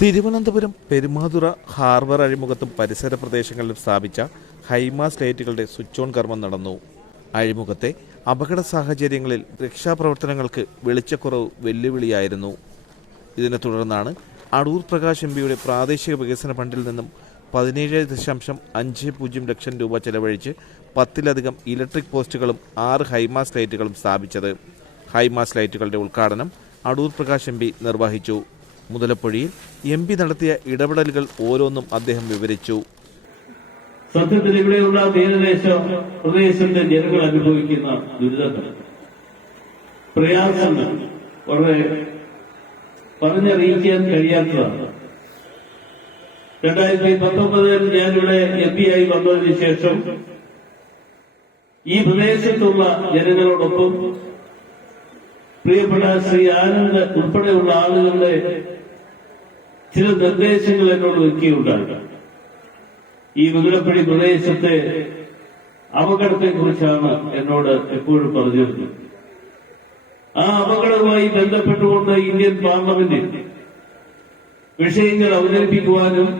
Thiruvananthapuram Perumathura harbour അഴിമുഖത്തും പരിസര പ്രദേശങ്ങളിലും സ്ഥാപിച്ച ഹൈമാസ് ലൈറ്റുകളുടെ സ്വിച്ച് ഓൺ കർമ്മം നടന്നു. അഴിമുഖത്തെ അപകട സാഹചര്യങ്ങളിൽ രക്ഷാപ്രവർത്തനങ്ങൾക്ക് വെളിച്ചക്കുറവ് വെല്ലുവിളിയായിരുന്നു. ഇതിനെ തുടർന്നാണ് അടൂർ പ്രകാശ് എം പിയുടെ പ്രാദേശിക വികസന ഫണ്ടിൽ നിന്നും പതിനേഴ് ദശാംശം അഞ്ച് പൂജ്യം ലക്ഷം രൂപ ചെലവഴിച്ച് പത്തിലധികം ഇലക്ട്രിക് പോസ്റ്റുകളും ആറ് ഹൈമാസ് ലൈറ്റുകളും സ്ഥാപിച്ചത്. ഹൈമാസ് ലൈറ്റുകളുടെ ഉദ്ഘാടനം അടൂർ പ്രകാശ് എം പി നിർവഹിച്ചു. മുതലപ്പൊഴിയിൽ എം പി നടത്തിയ ഇടപെടലുകൾ ഓരോന്നും അദ്ദേഹം വിവരിച്ചു. സത്യത്തിൽ ഇവിടെയുള്ള തീരദേശ പ്രദേശത്തെ ജനങ്ങൾ അനുഭവിക്കുന്ന ദുരിതങ്ങൾ. പ്രയാസങ്ങൾ വളരെ പറഞ്ഞറിയിക്കാൻ കഴിയാത്തതാണ്. രണ്ടായിരത്തി പത്തൊമ്പതിൽ ഞാനിവിടെ എം പി ആയി വന്നതിന് ശേഷം ഈ പ്രദേശത്തുള്ള ജനങ്ങളോടൊപ്പം പ്രിയപ്പെട്ട ശ്രീ ആനന്ദ് ഉൾപ്പെടെയുള്ള ആളുകളുടെ ചില നിർദ്ദേശങ്ങൾ എന്നോട് വെക്കുകയുണ്ടായി ഈ മുതലപ്പടി പ്രദേശത്തെ അപകടത്തെ കുറിച്ചാണ് എന്നോട് എപ്പോഴും പറഞ്ഞിരുന്നത്. ആ അപകടവുമായി ബന്ധപ്പെട്ടുകൊണ്ട് ഇന്ത്യൻ പാർലമെന്റിൽ വിഷയങ്ങൾ അവതരിപ്പിക്കുവാനും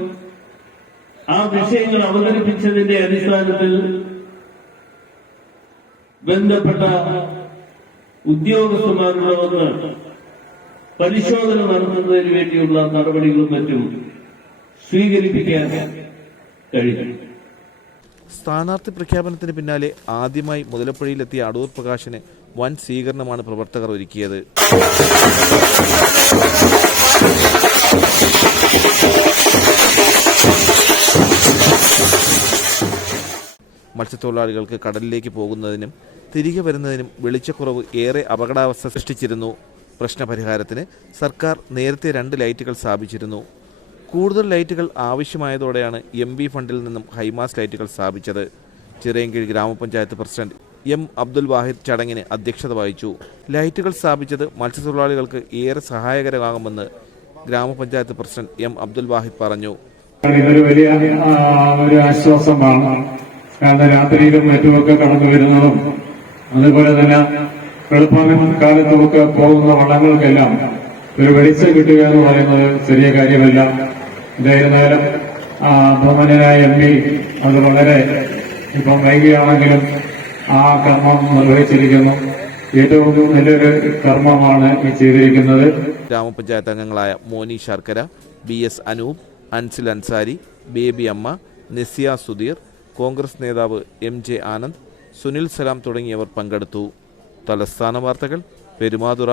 ആ വിഷയങ്ങൾ അവതരിപ്പിച്ചതിന്റെ അടിസ്ഥാനത്തിൽ ബന്ധപ്പെട്ട ഉദ്യോഗസ്ഥന്മാരുടെ വന്ന് പരിശോധന നടത്തുന്നതിന് വേണ്ടിയുള്ള നടപടികളും മറ്റും സ്വീകരിപ്പിക്കാൻ കഴിയും. സ്ഥാനാർത്ഥി പ്രഖ്യാപനത്തിന് പിന്നാലെ ആദ്യമായി മുതലപ്പുഴയിലെത്തിയ അടൂർ പ്രകാശിന് വൻ സ്വീകരണമാണ് പ്രവർത്തകർ ഒരുക്കിയത്. മത്സ്യത്തൊഴിലാളികൾക്ക് കടലിലേക്ക് പോകുന്നതിനും തിരികെ വരുന്നതിനും വെളിച്ചക്കുറവ് ഏറെ അപകടാവസ്ഥ സൃഷ്ടിച്ചിരുന്നു. പ്രശ്നപരിഹാരത്തിന് സർക്കാർ നേരത്തെ രണ്ട് ലൈറ്റുകൾ സ്ഥാപിച്ചിരുന്നു. കൂടുതൽ ലൈറ്റുകൾ ആവശ്യമായതോടെയാണ് എം ബി ഫണ്ടിൽ നിന്നും ഹൈമാസ് ലൈറ്റുകൾ സ്ഥാപിച്ചത്. ചിറയൻകീഴ് ഗ്രാമപഞ്ചായത്ത് പ്രസിഡന്റ് എം അബ്ദുൽ വാഹിദ് ചടങ്ങിന് അധ്യക്ഷത വഹിച്ചു. ലൈറ്റുകൾ സ്ഥാപിച്ചത് മത്സ്യത്തൊഴിലാളികൾക്ക് ഏറെ സഹായകരമാകുമെന്ന് ഗ്രാമപഞ്ചായത്ത് പ്രസിഡന്റ് എം അബ്ദുൽ വാഹിദ് പറഞ്ഞു. ഇതൊരു വലിയ ഒരു ആശ്വാസമാണ്. കാരണം രാത്രിയിലും മറ്റുമൊക്കെ കടന്നു വരുന്നതും അതുപോലെ തന്നെ വെളുപ്പാനും കാലത്തുമൊക്കെ പോകുന്ന വള്ളങ്ങൾക്കെല്ലാം ഒരു വെളിച്ചം കിട്ടുക എന്ന് പറയുന്നത് ചെറിയ കാര്യമല്ല. ഇതായിരുന്നാലും ആ, ബഹുമാന്യനായ എം പി അത് വളരെ ഇപ്പം വൈകിയാണെങ്കിലും ആ കർമ്മം നിർവഹിച്ചിരിക്കുന്നു. ഏറ്റവും നല്ലൊരു കർമ്മമാണ് ഈ ചെയ്തിരിക്കുന്നത്. ഗ്രാമപഞ്ചായത്ത് അംഗങ്ങളായ മോനി ശർക്കര ബി എസ് അനൂപ് അൻസിൽ അൻസാരി ബേബി അമ്മ നസിയ സുധീർ കോൺഗ്രസ് നേതാവ് എം ജെ ആനന്ദ് സുനിൽ സലാം തുടങ്ങിയവർ പങ്കെടുത്തു. തലസ്ഥാന വാർത്തകൾ പെരുമാതുറ